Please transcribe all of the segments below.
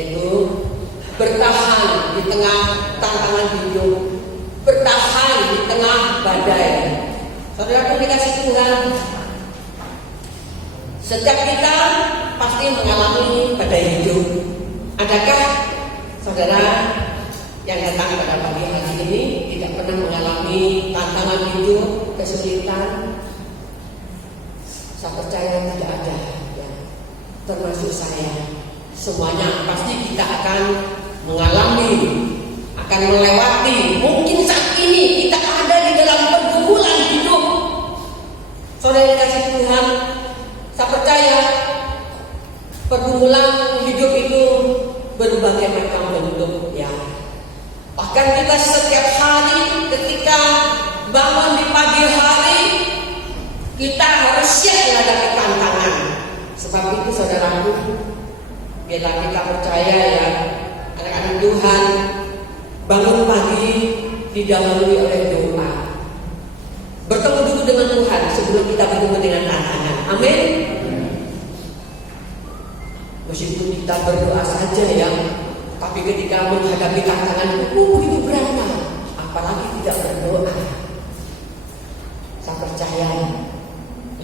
yaitu bertahan di tengah tantangan hidup, bertahan di tengah badai. Saudara dikasih Tuhan, setiap kita pasti mengalami badai hidup. Adakah saudara yang datang pada pagi hari ini tidak pernah mengalami tantangan hidup, kesulitan? Saya percaya tidak ada, ya. Termasuk saya. Semuanya pasti kita akan mengalami, akan melewati. Mungkin saat ini kita ada di dalam pergumulan hidup. Saudara yang dikasih Tuhan, saya percaya pergumulan hidup itu berbagai macam bentuk, ya. Bahkan kita setiap hari ketika bangun di pagi hari, kita harus siap menghadapi tantangan. Sebab itu saudaraku, bila kita percaya, ya, anak-anak Tuhan, bangun pagi didahului oleh doa. Bertemu dulu dengan Tuhan sebelum kita bertemu dengan tantangan. Amin. Meskipun kita berdoa saja, ya, tapi ketika menghadapi tantangan itu berat, apalagi tidak berdoa. Saya percaya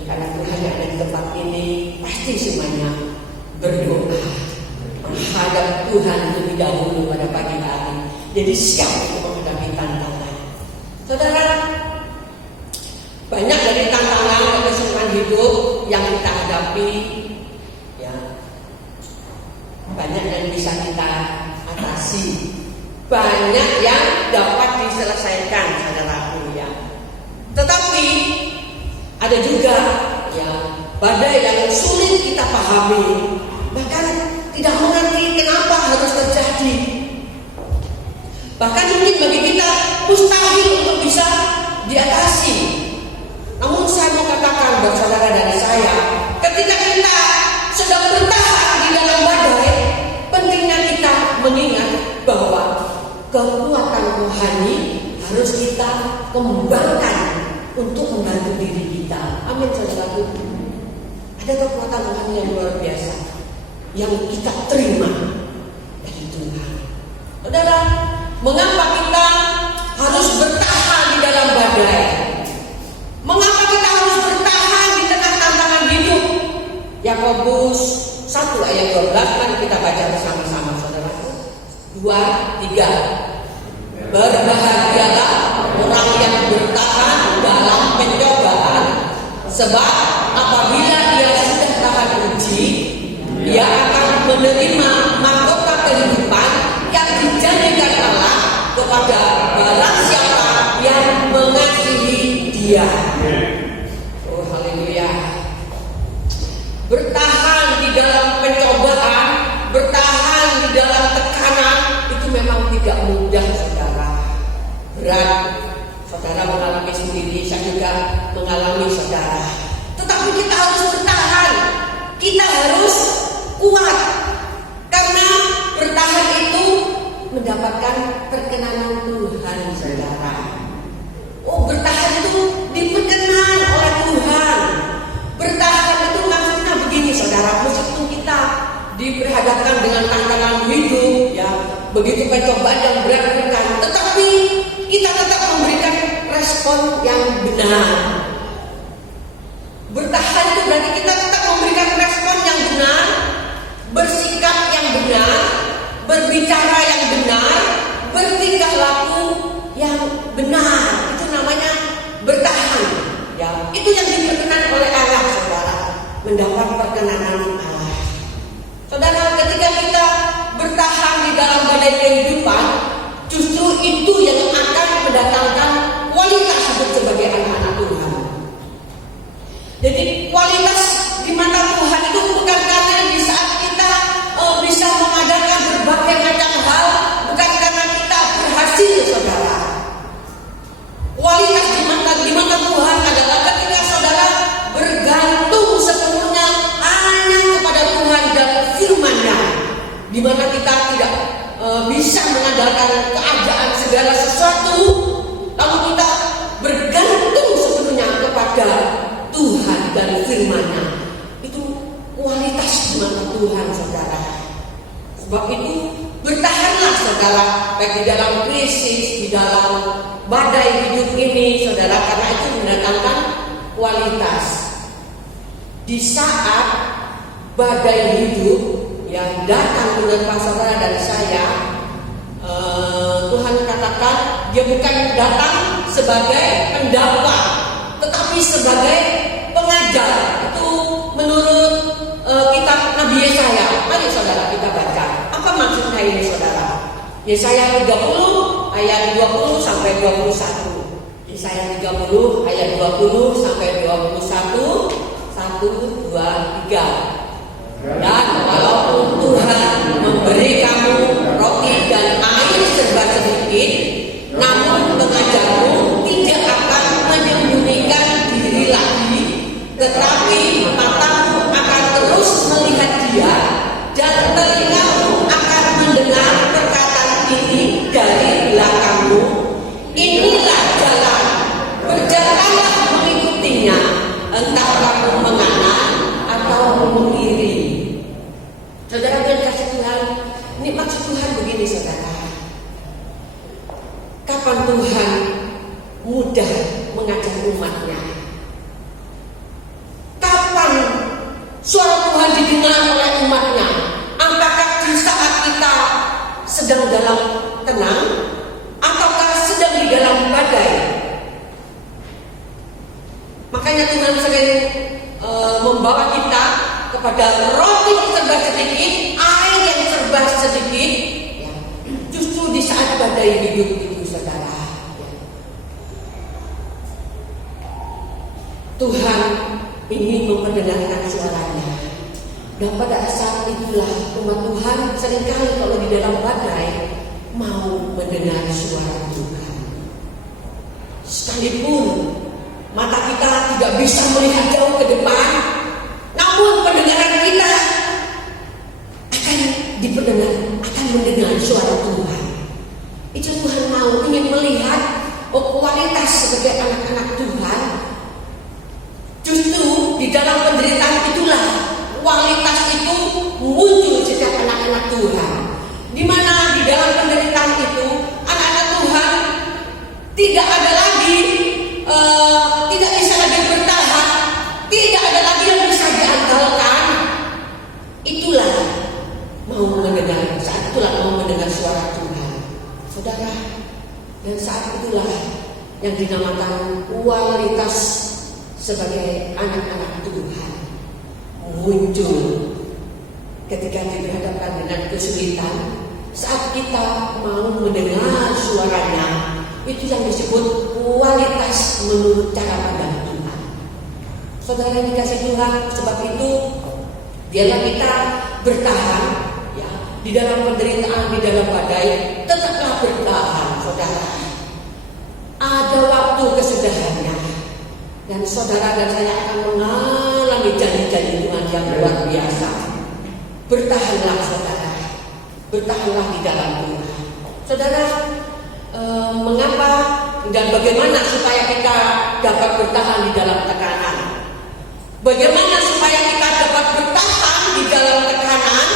anak Tuhan yang ada di tempat ini pasti semuanya berdoa menghadap Tuhan lebih dahulu pada pagi hari. Jadi siap untuk menghadapi tantangan. Saudara, banyak dari tantangan dan kesulitan hidup yang kita hadapi, ya, banyak yang bisa kita atasi, banyak yang dapat diselesaikan, saudaraku, ya. Tetapi ada juga, ya, badai yang sulit kita pahami, bahkan tidak mengerti kenapa harus terjadi. Bahkan mungkin bagi kita mustahil untuk bisa diatasi. Namun saya mau katakan buat saudara dan saya, ketika kita sedang bertahan di dalam badai, pentingnya kita mengingat bahwa kekuatan rohani harus kita kembangkan untuk membantu diri kita. Amin, saudaraku. Ada kekuatan rohani yang luar biasa yang kita terima dari Tuhan. Saudara, mengapa kita harus bertahan di dalam badai? Mengapa kita harus bertahan di tengah tantangan hidup? Yakobus 1 ayat 12, mari kita baca bersama-sama, saudaraku. 2, 3. Berbahagialah orang yang bertahan dalam pencobaan, sebab apabila dia sudah tahan uji, dia akan menerima mahkota kehidupan yang dijanjikan Allah kepada barang siapa yang mengasihi dia. Oh, haleluya. Bertahan di dalam pencobaan, bertahan di dalam tekanan, itu memang tidak mudah, saudara. Berat. Saudara mengalami sendiri, saya juga mengalami, saudara. Tetapi kita harus bertahan. Kita harus kuat. Karena bertahan itu mendapatkan perkenanan Tuhan, saudara. Oh, bertahan itu diperkenan oleh Tuhan. Bertahan itu maksudnya begini, saudara. Meskipun kita diperhadapkan dengan tantangan hidup, ya, begitu pencobaan yang berat, tetapi kita tetap memberikan respon yang benar. Bertahan itu berarti kita tetap memberikan respon yang benar, bersikap yang benar, berbicara yang benar, bertingkah laku yang benar. Itu namanya bertahan, ya. Itu yang diperkenan oleh Allah, saudara. Mendapat perkenanan Allah. Saudara, ketika kita bertahan di dalam badai kehidupan, justru itu yang akan mendatangkan kualitas hidup sebagai anak-anak Tuhan. Jadi kualitas di mata Tuhan itu bukan karena di saat kita bisa mengadakan berbagai macam hal, bukan karena kita berhasil, saudara. Kualitas di mata Tuhan adalah ketika saudara bergantung sepenuhnya hanya kepada Tuhan dan firman-Nya, di mana kita tidak bisa mengandalkan keadaan segala sesuatu, lalu kita bergantung sepenuhnya kepada Tuhan dan firman-Nya. Itu kualitas di mata Tuhan, saudara. Sebab Sebab itu bertahanlah saudara, baik di dalam krisis, di dalam badai hidup ini saudara, karena itu mendatangkan kualitas. Di saat badai hidup yang datang menerpa saudara dan saya, Tuhan katakan dia bukan datang sebagai pendakwa, tetapi sebagai pengajar. Itu menurut kitab Nabi Yesaya. Mari saudara kita baca. Apa maksudnya ini saudara? Yesaya 30 ayat 20 sampai 21. Yesaya 30 ayat 20 sampai 21. 1, 2, 3. Dan walaupun Tuhan memberi kamu roti dan air serba sedikit, namun pengajarmu tidak akan menyembunyikan diri lagi, tetapi matamu akan terus melihat dia, dan telingamu akan mendengar perkataan ini dari belakangmu. Inilah jalan, berjalanlah mengikutinya, entah kamu menganan atau mengiring. Saudara dan kasih Tuhan, ini maksud Tuhan begini saudara. Kapan Tuhan mudah mengajar umatnya? Kapan suara Tuhan didengar oleh umatnya? Apakah di saat kita sedang dalam tenang, ataukah sedang di dalam badai? Makanya Tuhan sering membawa kita kepada roti yang serba sedikit, air yang serba sedikit, ya, justru di saat badai hidup itu saudara, ya. Tuhan ingin memperdengarkan suaranya. Dan pada saat itulah umat Tuhan seringkali kalau di dalam badai mau mendengar suara Tuhan. Sekalipun mata kita tidak bisa melihat jauh ke depan, namun pendengaran kita akan mendengar suara Tuhan. Itu Tuhan mau, ingin melihat kualitas sebagai anak-anak Tuhan. Justru di dalam penderitaan itulah kualitas itu muncul sejak anak-anak Tuhan. Di mana di dalam penderitaan itu anak-anak Tuhan tidak ada lagi, tidak bisa lagi bertahan, tidak ada lagi yang bisa diandalkan. Itulah mau mendengar, saat itulah mau mendengar suara Tuhan, saudara. Dan saat itulah yang dinamakan kualitas sebagai anak-anak Tuhan muncul ketika dihadapkan dengan kesulitan. Saat kita mau mendengar suaranya, itu yang disebut kualitas menurut cara pandang Tuhan. Saudara yang dikasih Tuhan, sebab itu biarlah kita bertahan, ya, di dalam penderitaan, di dalam badai, tetaplah bertahan, saudara. Ada waktu kesudahannya, dan saudara dan saya akan mengalami janji-janji Tuhan yang luar biasa. Bertahanlah saudara, bertahanlah di dalam Tuhan. Saudara, mengapa dan bagaimana supaya kita dapat bertahan di dalam tekanan? Bagaimana supaya kita dapat bertahan di dalam tekanan?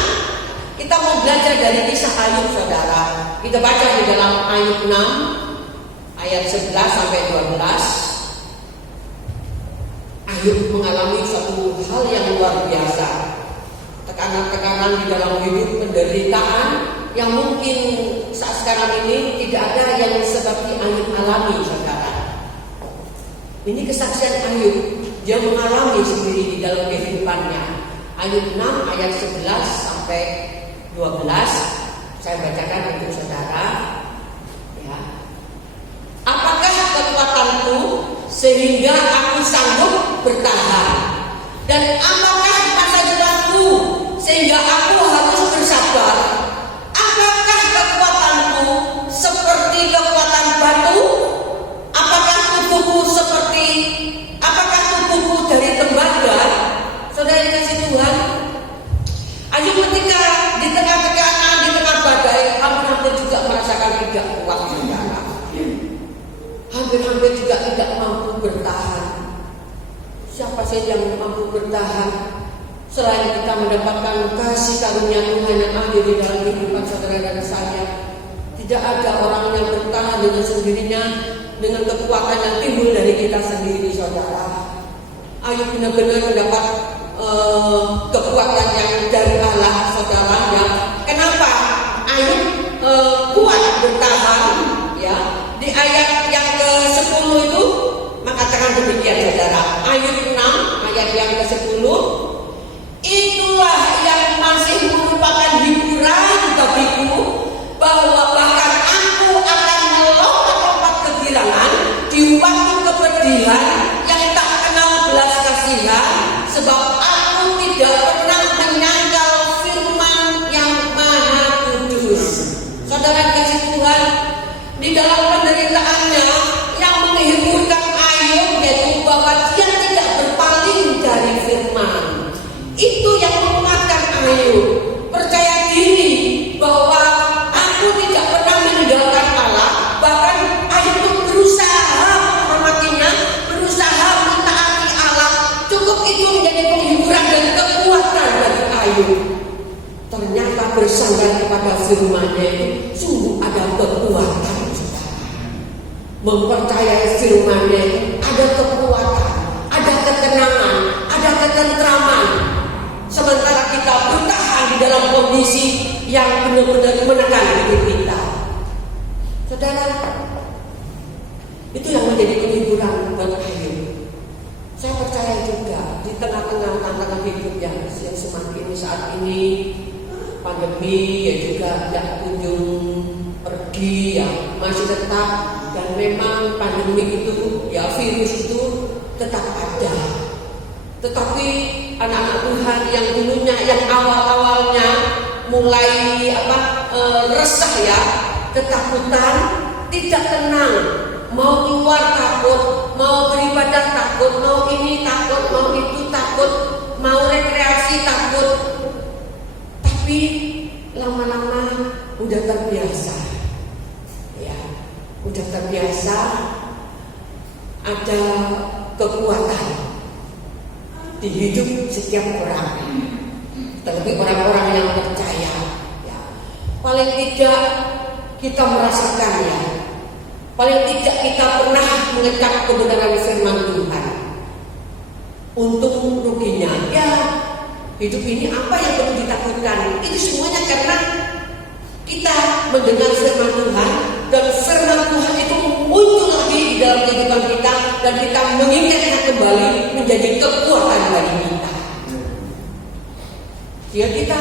Kita mau belajar dari kisah Ayub, saudara. Kita baca di dalam Ayub 6 ayat 11 sampai 12. Ayub mengalami suatu hal yang luar biasa. Tekanan-tekanan di dalam hidup, penderitaan yang mungkin saat sekarang ini tidak ada yang seperti Ayub alami, saudara. Ini kesaksian Ayub, dia mengalami sendiri di dalam kehidupannya. Ayub 6 ayat 11 sampai 12. Saya bacakan untuk saudara, ya. Apakah kekuatanku sehingga aku sanggup bertahan? Dan apakah masa jelasku sehingga aku harus bersabar? Apakah kekuatanku seperti kekuatan batu? Apakah tubuhku dari tembaga? Saudara kasih Tuhan, Ayub ketika di tengah tekanan, di tengah badai, hampir-hampir juga merasakan tidak kuat, saudara. Hampir-hampir juga tidak mampu bertahan. Siapa saja yang mampu bertahan? Selain kita mendapatkan kasih karunia Tuhan yang hadir di dalam kehidupan saudara dan saya, tidak ada orang yang bertahan dengan sendirinya dengan kekuatan yang timbul dari kita sendiri, saudara. Ayub benar-benar mendapat kekuatan yang dari Allah, saudara. Ya. Kenapa Ayub kuat bertahan? Ya, di ayat yang ke-10 itu mengatakan demikian, saudara. Ayub 6 ayat yang ke-10. Itulah yang masih merupakan hiburan bagiku, bahwa bahkan aku akan melompat-lompat kegirangan di waktu kepedihan yang tak kenal belas kasihan, sebab aku tidak pernah menyangkal firman yang Maha Kudus. Saudara kasih Tuhan, di dalam penderitaannya yang menghiburkan Ayub yaitu bahwa dia tidak berpaling dari firman. Itu yang menguatkan Ayub, percaya diri bahwa aku tidak pernah meninggalkan Allah. Bahkan Ayub itu berusaha menghormatinya, berusaha mentaati Allah. Cukup itu menjadi penghiburan dan kekuatan bagi Ayub. Ternyata bersandar kepada firman-Nya itu sungguh ada kekuatan. Mempercayai firman-Nya itu ada kekuatan, ada ketenangan, ada ketentraman. Sementara kita bertahan di dalam kondisi yang benar-benar menekan hidup kita. Saudara, itu yang menjadi penghiburan buat Ayub. Saya percaya juga di tengah-tengah tantangan hidup yang semakin saat ini, pandemi ya juga tidak kunjung pergi, ya masih tetap, dan memang pandemi itu ya virus itu tetap ada. Tetapi anak-anak Tuhan yang dulunya, yang awal-awalnya mulai resah ya, ketakutan, tidak tenang, mau keluar takut, mau beribadah takut, mau ini takut, mau itu takut, mau rekreasi takut. Tapi lama-lama udah terbiasa, ya, udah terbiasa, ada kekuatan di hidup setiap orang, terlebih orang-orang yang percaya. Ya. Paling tidak kita merasakannya, paling tidak kita pernah mengecap kebenaran firman Tuhan. Untung ruginya, ya hidup ini apa yang perlu ditakutkan? Itu semuanya karena kita mendengar firman Tuhan, dan firman Tuhan itu muncul lagi di dalam kehidupan kita, dan kita mengingatnya kembali menjadi kekuatan bagi kita. Ya, kita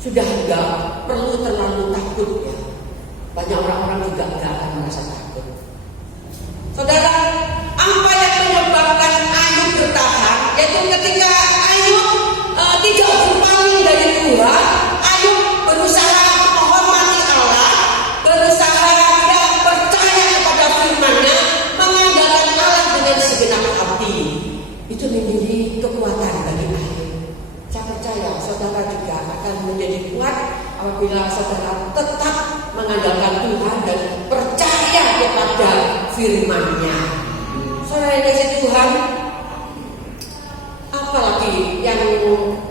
sudah enggak perlu terlalu takut ya. Banyak orang-orang juga enggak akan merasa takut. Saudara, apa yang menyebabkan Ayub bertahan? Yaitu ketika Ayub tidak berpaling dari Tuhan, Ayub berusaha menghormati Allah, berusaha dia percaya kepada firman-Nya, mengandalkan Allah dengan segenap hati. Itu menjadi kekuatan bagi Ayub. Saya percaya saudara juga akan menjadi kuat apabila saudara tetap mengandalkan Tuhan dan percaya kepada firman-Nya. Saudara yang kasih Tuhan, apalagi yang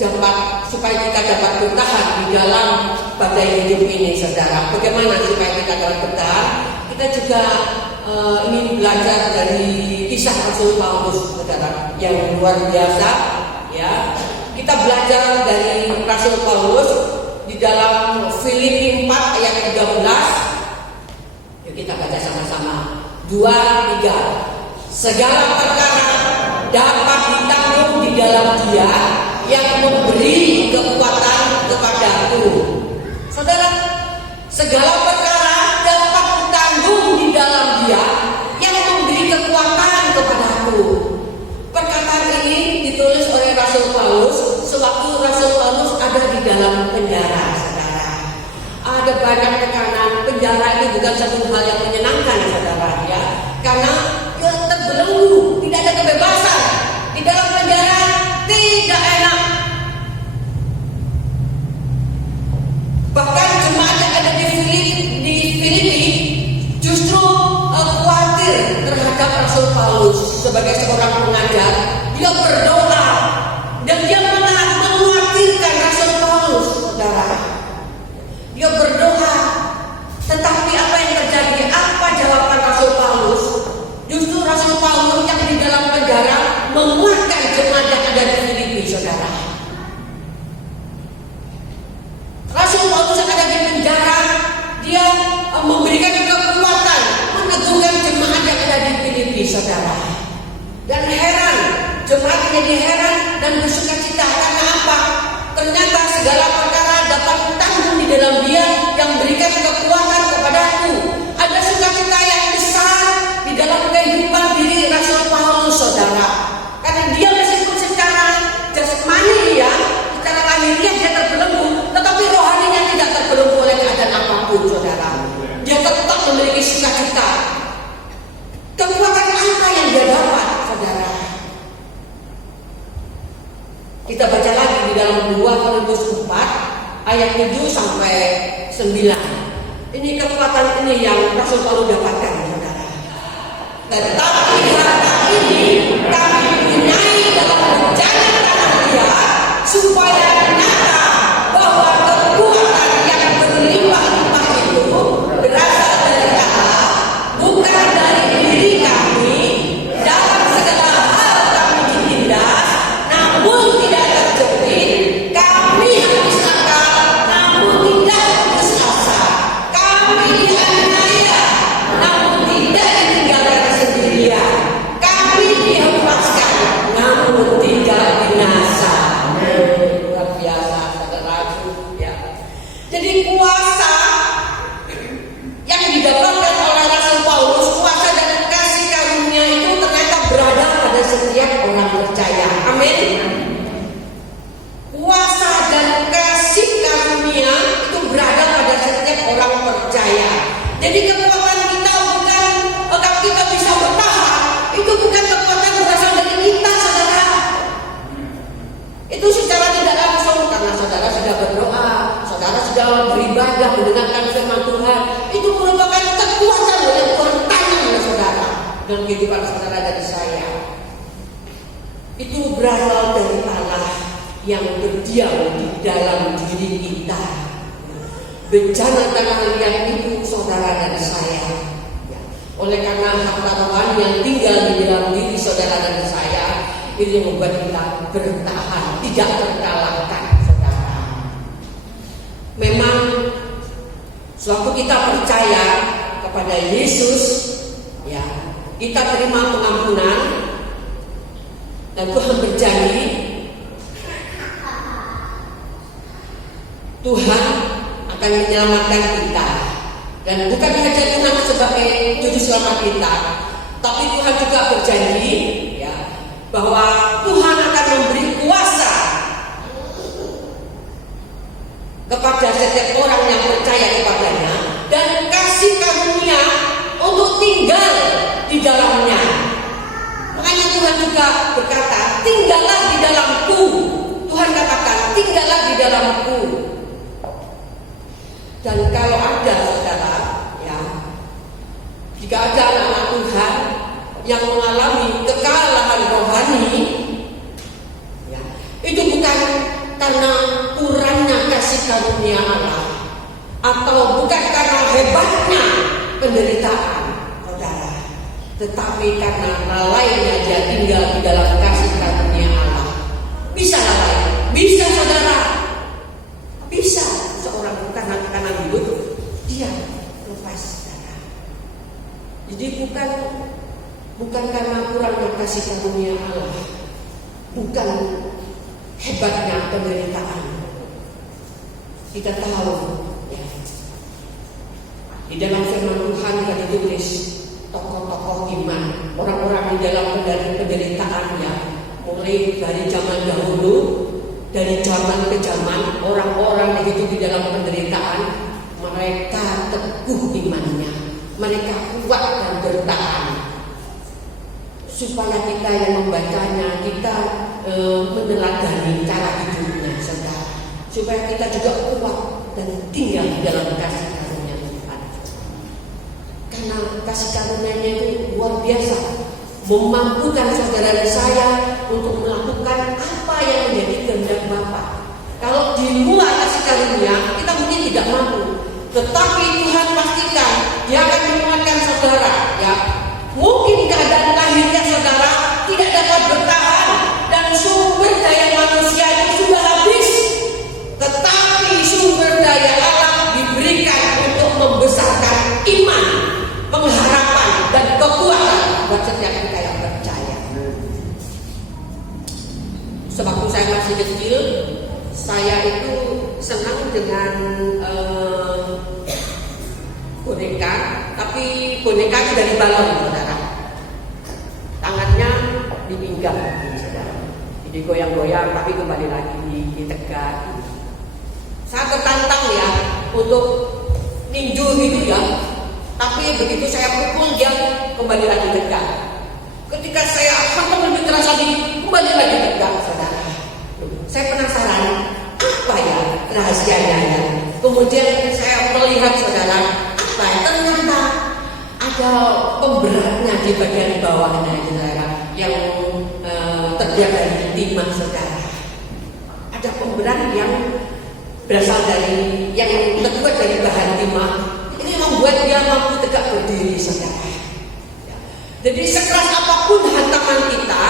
dapat supaya kita dapat bertahan di dalam badai hidup ini, saudara? Bagaimana supaya kita dapat bertahan? Kita juga ingin belajar dari kisah Rasul Paulus, saudara, yang luar biasa. Ya, kita belajar dari Rasul Paulus di dalam Filipi 4 ayat 13. Yuk kita baca sama-sama. 2, 3. Segala perkara dapat ditanggung di dalam Dia yang memberi kekuatan kepadaku. Saudara, segala perkara dapat ditanggung di dalam Dia yang memberi kekuatan kepadaku. Perkataan ini ditulis oleh Rasul Paulus sewaktu Rasul Paulus ada di dalam penjara, saudara. Ada banyak tekanan. Penjara itu bukan satu hal yang menyenangkan, saudara, ya, karena terbelenggu, tidak ada kebebasan di dalam penjara, tidak enak. Bahkan jemaat yang ada di Filipi justru khawatir terhadap Rasul Paulus sebagai seorang pengajar. Dia berdoa dan dia memberikan kekuatan, meneguhkan jemaat yang ada di Filipi, saudara. Dan heran, jemaat jadi heran dan bersuka cita karena apa? Ternyata segala perkara dapat tanggung di dalam Dia yang berikan kekuatan kepadaku. Ada sukacita yang besar di dalam kehidupan diri Rasul Paulus, saudara. Karena dia meskipun secara jasmani ya, secara lahiriah dia terbelenggu, tetapi rohaninya tidak terbelenggu oleh keadaan apapun, saudara. Dia tetap memiliki sukacita. Kekuatan apa yang dia dapat, saudara? Kita baca lagi di dalam 2 Korintus 4 ayat 7 sampai 9. Ini kekuatan ini yang Rasul Paulus dapatkan, saudara. Tetapi harta ini kami punyai dalam perjalanan tanah liat, supaya nyata bahwa kekuatan yang berlimpah-limpah itu berasal dari Allah, bukan dari diri kami. Dalam segala hal kami ditindas, namun tidak terjepit. Kami habis akal, namun tidak putus asa. Kami dianiaya, namun tidak ditinggalkan sendirian. Kami dihempaskan, namun tidak binasa. Luar biasa, saudara. Ya. Jadi kuasa yang didapatkan oleh Rasul Paulus, kuasa dan kasih karunia itu ternyata berada pada setiap orang percaya. Amin. Kuasa dan kasih karunia itu berada pada setiap orang percaya. Jadi kekuatan kita bukan kalau kita bisa bertahan, itu bukan kekuatan berasal dari kita, saudara. Itu secara tidak langsung karena saudara sudah berdoa, saudara sudah beribadah, mendengarkan firman Tuhan. Itu merupakan kekuatan yang bertanam oleh saudara dalam kehidupan saudara dan saya. Itu berasal dari Allah yang berdiam di dalam diri kita. Bencana tanah liat itu saudara dan saya. Ya. Oleh karena harta rohani yang tinggal di dalam diri saudara dan saya, itu yang membuat kita bertahan, tidak terkalahkan, saudara. Memang sewaktu kita percaya kepada Yesus, ya, kita terima pengampunan dan Tuhan berjanji Tuhan akan menyelamatkan kita. Dan bukan hanya Tuhan sebagai juru selamat kita, tapi Tuhan juga berjanji ya, bahwa Tuhan akan memberi kuasa kepada setiap orang yang percaya kepadanya dan kasih karunia untuk tinggal di dalamnya. Makanya Tuhan juga berkata, tinggallah di dalamku. Tuhan katakan, tinggallah di dalamku. Dan kalau ada, saudara, ya, jika ada anak Tuhan yang mengalami kekalahan rohani, ya, itu bukan karena kurangnya kasih karunia Allah, atau bukan karena hebatnya penderitaan, saudara, tetapi karena lalainya dia tinggal di dalam kasih karunia Allah. Bisa lalai, bisa, saudara, bisa seorang karena hidup dia lepas, saudara. Jadi bukan karena kurangnya kasih karunia Allah, bukan hebatnya penderitaan. Kita tahu ya, di dalam firman Tuhan juga ditulis tokoh-tokoh iman, orang-orang di dalam penderitaannya, mulai dari zaman dahulu, dari zaman ke zaman, orang-orang yang hidup di dalam penderitaan, mereka teguh imannya, mereka kuat dan bertahan. Supaya kita yang membacanya, kita meneladani cara hidupnya, saudara. Supaya kita juga kuat dan tinggal di dalam kasih karunia Tuhan. Karena kasih karunia-Nya itu luar biasa, memampukan saudara dan saya untuk melakukan apa yang menjadi kehendak Bapa. Kalau di luar kasih karunia, kita mungkin tidak mampu. Tetapi Tuhan pastikan Dia akan menguatkan saudara. Ya, mungkin keadaan lahirnya saudara tidak dapat bertahan dan sumber daya manusia itu sudah habis. Tetapi sumber daya Allah diberikan untuk membesarkan boneka, tapi boneka itu dari balon, saudara. Tangannya dipinggang, saudara. Jadi goyang-goyang, tapi kembali lagi ditegak. Saya tertantang ya untuk ninju gitu ya. Tapi begitu saya pukul dia kembali lagi tegak. Ketika saya hantam lebih keras lagi, kembali lagi tegak, saudara. Saya penasaran apa ya rahasianya ya. Kemudian saya melihat, saudara, apa ya? Ternyata ada pemberatnya di bagian bawahnya, saudara, yang terbuat dari timah, saudara. Ada pemberat yang berasal dari, yang terbuat dari bahan timah. Ini membuat dia mampu tegak berdiri, saudara. Jadi sekeras apapun hantaman kita,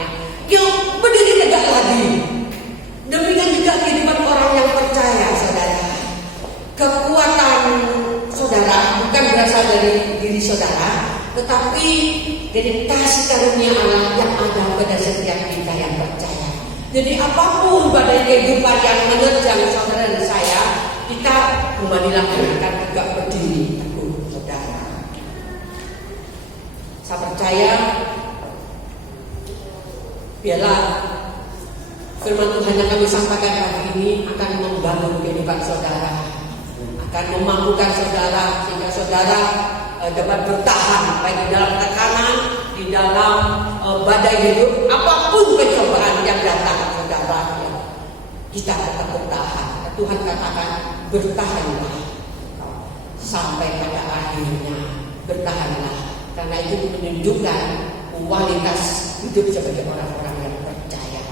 ya, dia berdiri tegak lagi. Demikian juga kehidupan orang yang percaya, saudara. Kekuatan saudara bukan berasal dari diri saudara, tetapi dari kasih karunia Allah yang ada pada setiap kita yang percaya. Jadi apapun badai kehidupan yang menerjang saudara dan saya, kita kembalilah akan tegak berdiri teguh, saudara. Saya percaya biarlah firman Tuhan yang kami sampaikan pagi ini akan membangun kehidupan saudara, akan memampukan saudara sehingga saudara dapat bertahan baik di dalam tekanan, di dalam badai hidup, apapun pencobaan yang datang, saudara, ya, kita tetap bertahan. Tuhan katakan bertahanlah sampai pada akhirnya, bertahanlah, karena itu menunjukkan kualitas hidup sebagai orang-orang yang percaya.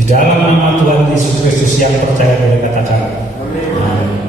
Di dalam nama Tuhan Yesus Kristus yang percaya boleh katakan amin.